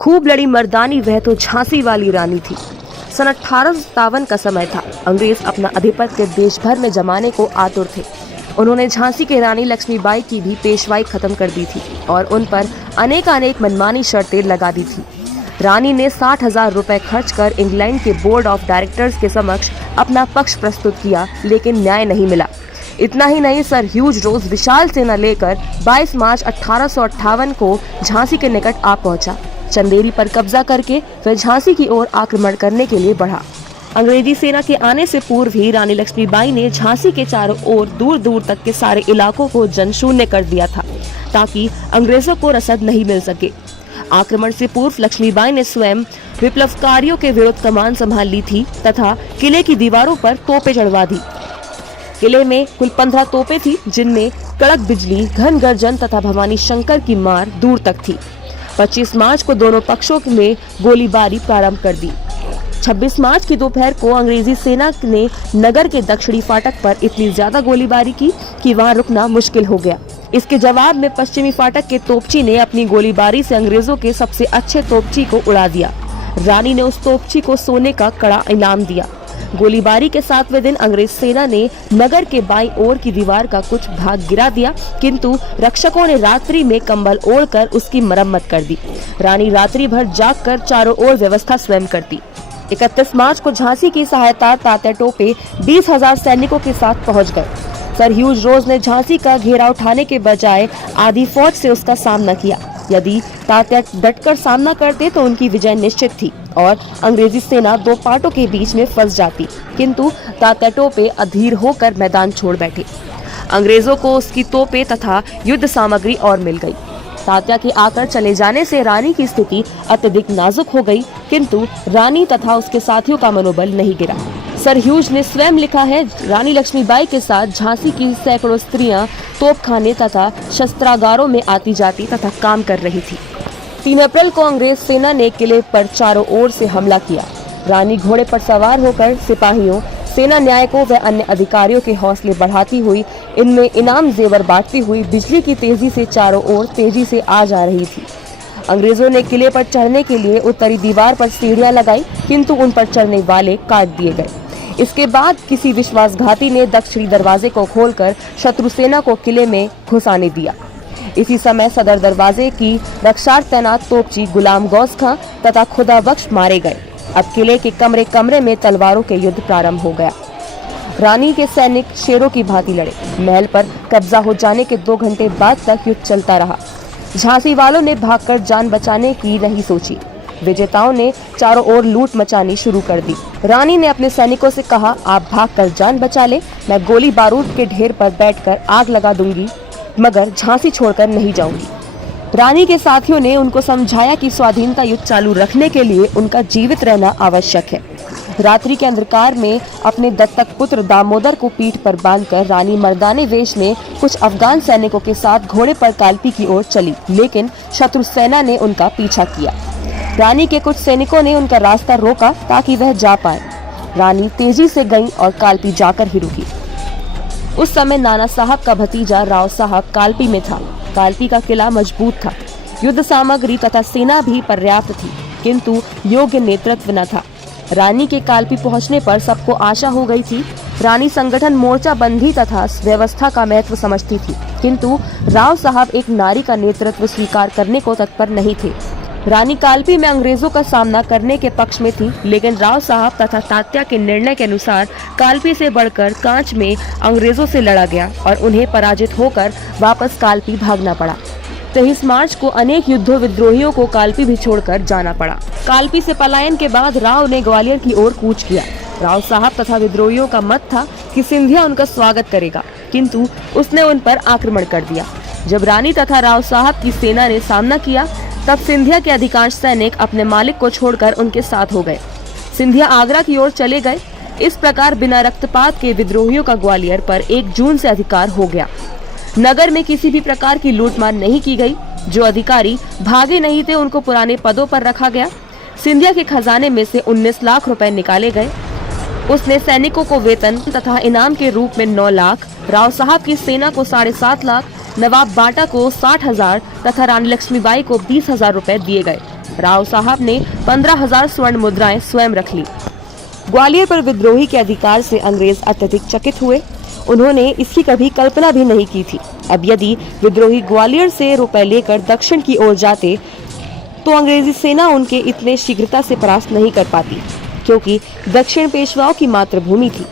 खूब लड़ी मर्दानी वह तो झांसी वाली रानी थी। सन 1857 का समय था। अंग्रेज अपना आधिपत्य देश भर में जमाने को आतुर थे। उन्होंने झांसी के रानी लक्ष्मीबाई की भी पेशवाई खत्म कर दी थी और उन पर अनेक मनमानी शर्तें लगा दी थी। रानी ने 60,000 रुपए खर्च कर इंग्लैंड के बोर्ड ऑफ डायरेक्टर्स के समक्ष अपना पक्ष प्रस्तुत किया, लेकिन न्याय नहीं मिला। इतना ही नहीं, सर ह्यूज रोज विशाल सेना लेकर 22 मार्च 1858 को झांसी के निकट आ पहुंचा। चंदेरी पर कब्जा करके वह झांसी की ओर आक्रमण करने के लिए बढ़ा। अंग्रेजी सेना के आने से पूर्व ही रानी लक्ष्मीबाई ने झांसी के चारों ओर दूर दूर तक के सारे इलाकों को जनशून्य कर दिया था, ताकि अंग्रेजों को रसद नहीं मिल सके। आक्रमण से पूर्व लक्ष्मीबाई ने स्वयं विप्लवकारियों के विरुद्ध कमान संभाल ली थी तथा किले की दीवारों पर तोपें चढ़वा दी। किले में कुल 15 तोपें थी, जिनमें कड़क बिजली, घन गर्जन तथा भवानी शंकर की मार दूर तक थी। 25 मार्च को दोनों पक्षों में गोलीबारी प्रारंभ कर दी। 26 मार्च की दोपहर को अंग्रेजी सेना ने नगर के दक्षिणी फाटक पर इतनी ज्यादा गोलीबारी की कि वहां रुकना मुश्किल हो गया। इसके जवाब में पश्चिमी फाटक के तोपची ने अपनी गोलीबारी से अंग्रेजों के सबसे अच्छे तोपची को उड़ा दिया। रानी ने उस तोपची को सोने का कड़ा इनाम दिया। गोलीबारी के 7वें दिन अंग्रेज सेना ने नगर के बाईं ओर की दीवार का कुछ भाग गिरा दिया, किंतु रक्षकों ने रात्रि में कंबल ओढ़कर उसकी मरम्मत कर दी। रानी रात्रि भर जागकर चारों ओर व्यवस्था स्वयं करती। 31 मार्च को झांसी की सहायता तात्या टोपे 20,000 सैनिकों के साथ पहुंच गए। सर ह्यूज रोज ने झांसी का घेरा उठाने के बजाय आधी फौज से उसका सामना किया। यदि तात्या डटकर सामना करते तो उनकी विजय निश्चित थी और अंग्रेजी सेना दो पाटों के बीच में फंस जाती, किंतु तात्या टोपे अधीर होकर मैदान छोड़ बैठे। अंग्रेजों को उसकी तोपें तथा युद्ध सामग्री और मिल गई। तात्या के आकर चले जाने से रानी की स्थिति अत्यधिक नाजुक हो गई, किंतु रानी तथा उसके साथियों का मनोबल नहीं गिरा। सर ह्यूज ने स्वयं लिखा है, रानी लक्ष्मीबाई के साथ झांसी की सैकड़ों स्त्रियां तोपखाने तथा शस्त्रागारों में आती जाती तथा काम कर रही थी। 3 अप्रैल को अंग्रेज सेना ने किले पर चारों ओर से हमला किया। रानी घोड़े पर सवार होकर सिपाहियों, सेना न्यायिकों व अन्य अधिकारियों के हौसले बढ़ाती हुई, इनमें इनाम जेवर बांटती हुई बिजली की तेजी से चारों ओर तेजी से आ जा रही थी। अंग्रेजों ने किले पर चढ़ने के लिए उत्तरी दीवार पर सीढ़ियां लगाई, किंतु उन पर चढ़ने वाले काट दिए गए। इसके बाद किसी विश्वासघाती ने दक्षिणी दरवाजे को खोलकर शत्रु सेना को किले में घुसाने दिया। इसी समय सदर दरवाजे की रक्षार्थ तैनात तोपची गुलाम गौस खां तथा खुदा बख्श मारे गए। अब किले के कमरे कमरे में तलवारों के युद्ध प्रारंभ हो गया। रानी के सैनिक शेरों की भांति लड़े। महल पर कब्जा हो जाने के 2 घंटे बाद तक युद्ध चलता रहा। झांसी वालों ने भागकर जान बचाने की नहीं सोची। विजेताओं ने चारों ओर लूट मचानी शुरू कर दी। रानी ने अपने सैनिकों से कहा, आप भागकर जान बचा ले, मैं गोली बारूद के ढेर पर बैठकर आग लगा दूंगी, मगर झांसी छोड़कर नहीं जाऊंगी। रानी के साथियों ने उनको समझाया कि स्वाधीनता युद्ध चालू रखने के लिए उनका जीवित रहना आवश्यक है। रात्रि के अंधकार में अपने दत्तक पुत्र दामोदर को पीठ पर बांधकर रानी मर्दाने वेश में कुछ अफगान सैनिकों के साथ घोड़े पर कालपी की ओर चली, लेकिन शत्रु सेना ने उनका पीछा किया। रानी के कुछ सैनिकों ने उनका रास्ता रोका ताकि वह जा पाए। रानी तेजी से गई और कालपी जाकर ही रुकी। उस समय नाना साहब का भतीजा राव साहब कालपी में था। कालपी का किला मजबूत था। युद्ध सामग्री तथा सेना भी पर्याप्त थी, किंतु योग्य नेतृत्व न था। रानी के कालपी पहुंचने पर सबको आशा हो गई थी। रानी संगठन, मोर्चा बंदी तथा व्यवस्था का महत्व समझती थी, किंतु राव साहब एक नारी का नेतृत्व स्वीकार करने को तत्पर नहीं थे। रानी कालपी में अंग्रेजों का सामना करने के पक्ष में थी, लेकिन राव साहब तथा तात्या के निर्णय के अनुसार कालपी से बढ़कर कांच में अंग्रेजों से लड़ा गया और उन्हें पराजित होकर वापस कालपी भागना पड़ा। 23 मार्च को अनेक युद्धों विद्रोहियों को कालपी भी छोड़कर जाना पड़ा। कालपी से पलायन के बाद राव ने ग्वालियर की ओर कूच किया। राव साहब तथा विद्रोहियों का मत था कि सिंधिया उनका स्वागत करेगा, किंतु उसने उन पर आक्रमण कर दिया। जब रानी तथा राव साहब की सेना ने सामना किया, तब सिंधिया के अधिकांश सैनिक अपने मालिक को छोड़कर उनके साथ हो गए। सिंधिया आगरा की ओर चले गए। इस प्रकार बिना रक्तपात के विद्रोहियों का ग्वालियर पर 1 जून से अधिकार हो गया। नगर में किसी भी प्रकार की लूटमार नहीं की गई। जो अधिकारी भागे नहीं थे उनको पुराने पदों पर रखा गया। सिंधिया के खजाने में से 19 लाख रुपए निकाले गए। उसने सैनिकों को वेतन तथा इनाम के रूप में 9 लाख, राव साहब की सेना को 7.5 लाख, नवाब बाटा को 60,000 तथा रानी लक्ष्मीबाई को 20,000 रुपए दिए गए। राव साहब ने 15,000 स्वर्ण मुद्राएं स्वयं रख ली। ग्वालियर पर विद्रोही के अधिकार से अंग्रेज अत्यधिक चकित हुए। उन्होंने इसकी कभी कल्पना भी नहीं की थी। अब यदि विद्रोही ग्वालियर से रुपए लेकर दक्षिण की ओर जाते तो अंग्रेजी सेना उनके इतने शीघ्रता से परास्त नहीं कर पाती, क्योंकि दक्षिण पेशवाओं की मातृभूमि थी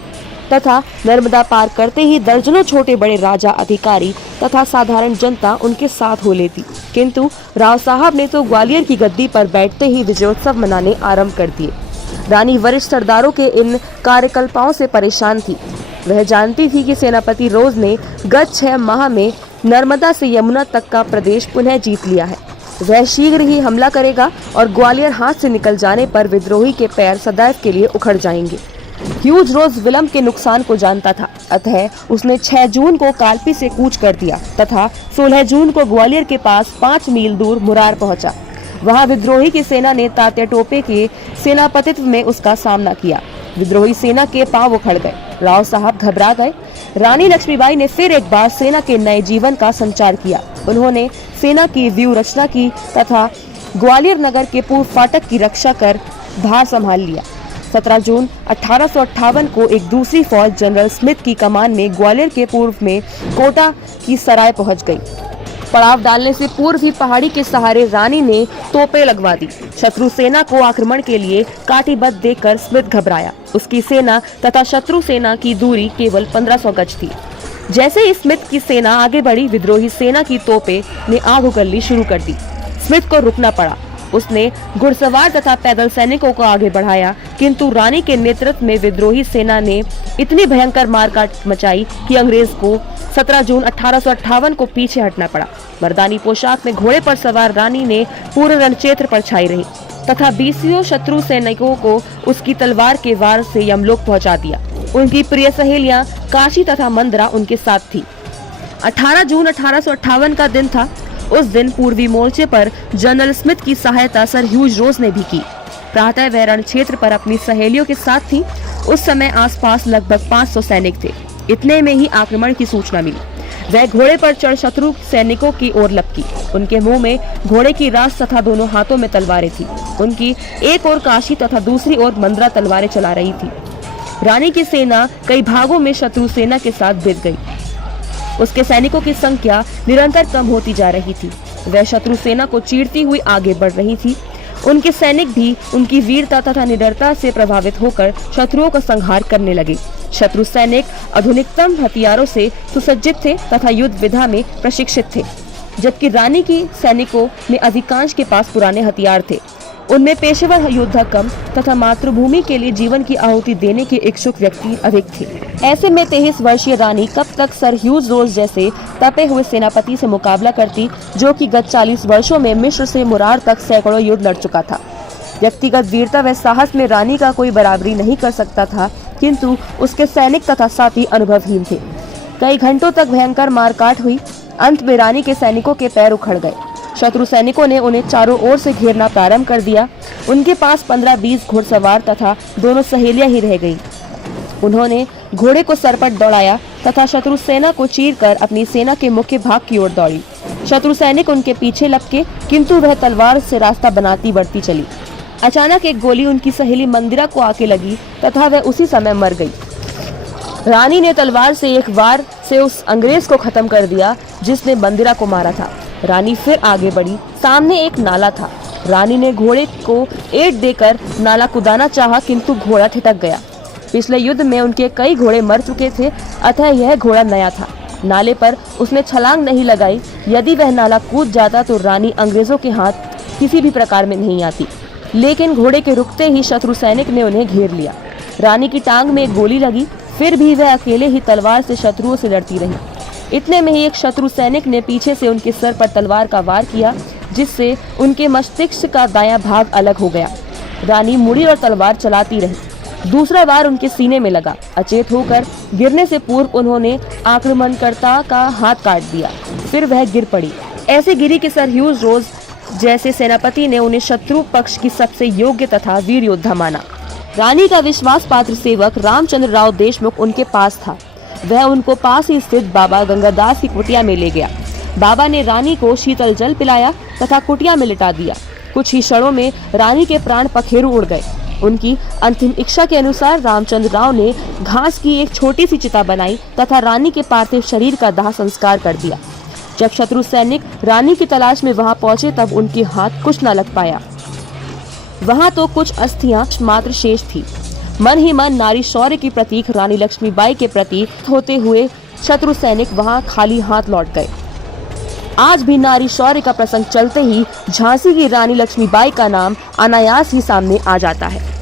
तथा नर्मदा पार करते ही दर्जनों छोटे बड़े राजा, अधिकारी तथा साधारण जनता उनके साथ हो लेती। किंतु राव साहब ने तो ग्वालियर की गद्दी पर बैठते ही विजयोत्सव मनाने आरंभ कर दिए। रानी वरिष्ठ सरदारों के इन कार्यकल्पों से परेशान थी। वह जानती थी कि सेनापति रोज ने गत 6 माह में नर्मदा से यमुना तक का प्रदेश पुनः जीत लिया है। वह शीघ्र ही हमला करेगा और ग्वालियर हाथ से निकल जाने पर विद्रोही के पैर सदैव के लिए उखड़ जाएंगे। ह्यूज रोज विलंब के नुकसान को जानता था, अतः उसने 6 जून को कालपी से कूच कर दिया तथा 16 जून को ग्वालियर के पास 5 मील दूर मुरार पहुंचा। वहां विद्रोही की सेना ने तात्या टोपे के सेनापतित्व में उसका सामना किया। विद्रोही सेना के पांव उखड़ गए। राव साहब घबरा गए। रानी लक्ष्मीबाई ने फिर एक बार सेना के नए जीवन का संचार किया। उन्होंने सेना की व्यूह रचना की तथा ग्वालियर नगर के पूर्व फाटक की रक्षा कर भार संभाल लिया। 17 जून 1858 को एक दूसरी फौज जनरल स्मिथ की कमान में ग्वालियर के पूर्व में कोटा की सराय पहुंच गई। पड़ाव डालने से पूर्व ही पहाड़ी के सहारे रानी ने तोपें लगवा दी। शत्रु सेना को आक्रमण के लिए काठीबद्ध देखकर स्मिथ घबराया। उसकी सेना तथा शत्रु सेना की दूरी केवल 1500 गज थी। जैसे ही स्मिथ की सेना आगे बढ़ी, विद्रोही सेना की तोपें ने आग उगलनी शुरू कर दी। स्मिथ को रुकना पड़ा। उसने घुड़सवार तथा पैदल सैनिकों को आगे बढ़ाया, किंतु रानी के नेतृत्व में विद्रोही सेना ने इतनी भयंकर मारकाट मचाई कि अंग्रेज को 17 जून 1858 को पीछे हटना पड़ा। मर्दानी पोशाक में घोड़े पर सवार रानी ने पूरे रणक्षेत्र पर छाई रही तथा 20 शत्रु सैनिकों को उसकी तलवार के वार से यमलोक पहुंचा दिया। उनकी प्रिय सहेलियां काशी तथा मंदरा उनके साथ थी। 18 जून 1858 का दिन था। उस दिन पूर्वी मोर्चे पर जनरल स्मिथ की सहायता सर ह्यूज रोज ने भी की। प्रातः वह रण क्षेत्र पर अपनी सहेलियों के साथ थी। उस समय आसपास लगभग 500 सैनिक थे। इतने में ही आक्रमण की सूचना मिली। वह घोड़े पर चढ़ शत्रु सैनिकों की ओर लपकी। उनके मुंह में घोड़े की रास तथा दोनों हाथों में तलवारें थी। उनकी एक ओर काशी तथा दूसरी ओर मंदरा तलवारें चला रही थी। रानी की सेना कई भागों में शत्रु सेना के साथ भिड़ गई। उसके सैनिकों की संख्या निरंतर कम होती जा रही थी। वह शत्रु सेना को चीरती हुई आगे बढ़ रही थी। उनके सैनिक भी उनकी वीरता तथा निडरता से प्रभावित होकर शत्रुओं का संहार करने लगे। शत्रु सैनिक आधुनिकतम हथियारों से सुसज्जित थे तथा युद्ध विधा में प्रशिक्षित थे, जबकि रानी की सैनिकों में अधिकांश के पास पुराने हथियार थे। उनमें पेशेवर योद्धा कम तथा मातृभूमि के लिए जीवन की आहुति देने के इच्छुक व्यक्ति अधिक थे। ऐसे में 23 वर्षीय रानी कब तक सर ह्यूज रोज जैसे तपे हुए सेनापति से मुकाबला करती, जो कि गत 40 वर्षों में मिस्र से मुरार तक सैकड़ों युद्ध लड़ चुका था। व्यक्तिगत वीरता व साहस में रानी का कोई बराबरी नहीं कर सकता था, किंतु उसके सैनिक तथा साथी अनुभवहीन थे। कई घंटों तक भयंकर मारकाट हुई। अंत में रानी के सैनिकों के पैर उखड़ गए। शत्रु सैनिकों ने उन्हें चारों ओर से घेरना प्रारंभ कर दिया। उनके पास 15-20 घुड़सवार तथा दोनों सहेलियां ही रह गईं। उन्होंने घोड़े को सरपट दौड़ाया तथा शत्रु सेना को चीरकर अपनी सेना के मुख्य भाग की ओर दौड़ी। शत्रु सैनिक उनके पीछे लपके, किंतु वह तलवार से रास्ता बनाती बढ़ती चली। अचानक एक गोली उनकी सहेली मंदिरा को आके लगी तथा वह उसी समय मर गई। रानी ने तलवार से एक वार से उस अंग्रेज को खत्म कर दिया जिसने मंदिरा को मारा था। रानी फिर आगे बढ़ी। सामने एक नाला था। रानी ने घोड़े को एट देकर नाला कुदाना चाहा, किंतु घोड़ा ठिठक गया। पिछले युद्ध में उनके कई घोड़े मर चुके थे, अतः यह घोड़ा नया था। नाले पर उसने छलांग नहीं लगाई। यदि वह नाला कूद जाता तो रानी अंग्रेजों के हाथ किसी भी प्रकार में नहीं आती, लेकिन घोड़े के रुकते ही शत्रु सैनिक ने उन्हें घेर लिया। रानी की टांग में एक गोली लगी, फिर भी वह अकेले ही तलवार से शत्रुओं से लड़ती रही। इतने में ही एक शत्रु सैनिक ने पीछे से उनके सर पर तलवार का वार किया, जिससे उनके मस्तिष्क का दायां भाग अलग हो गया। रानी मुड़ी और तलवार चलाती रही। दूसरा वार उनके सीने में लगा। अचेत होकर गिरने से पूर्व उन्होंने आक्रमणकर्ता का हाथ काट दिया। फिर वह गिर पड़ी। ऐसे गिरी कि सर ह्यूज रोज जैसे सेनापति ने उन्हें शत्रु पक्ष की सबसे योग्य तथा वीर योद्धा माना। रानी का विश्वास पात्र सेवक रामचंद्र राव देशमुख उनके पास था। वह उनको पास ही स्थित बाबा गंगादास की कुटिया में ले गया। बाबा ने रानी को शीतल जल पिलाया तथा कुटिया में लिटा दिया। कुछ ही क्षणों में रानी के प्राण पखेरु उड़ गए। उनकी अंतिम इच्छा के अनुसार रामचंद्र राव ने घास की एक छोटी सी चिता बनाई तथा रानी के पार्थिव शरीर का दाह संस्कार कर दिया। जब शत्रु सैनिक रानी की तलाश में वहां पहुंचे तब उनके हाथ कुछ न लग पाया। वहां तो कुछ अस्थियां मात्र शेष थी। मन ही मन नारी शौर्य की प्रतीक रानी लक्ष्मीबाई के प्रति होते हुए शत्रु सैनिक वहां खाली हाथ लौट गए। आज भी नारी शौर्य का प्रसंग चलते ही झांसी की रानी लक्ष्मीबाई का नाम अनायास ही सामने आ जाता है।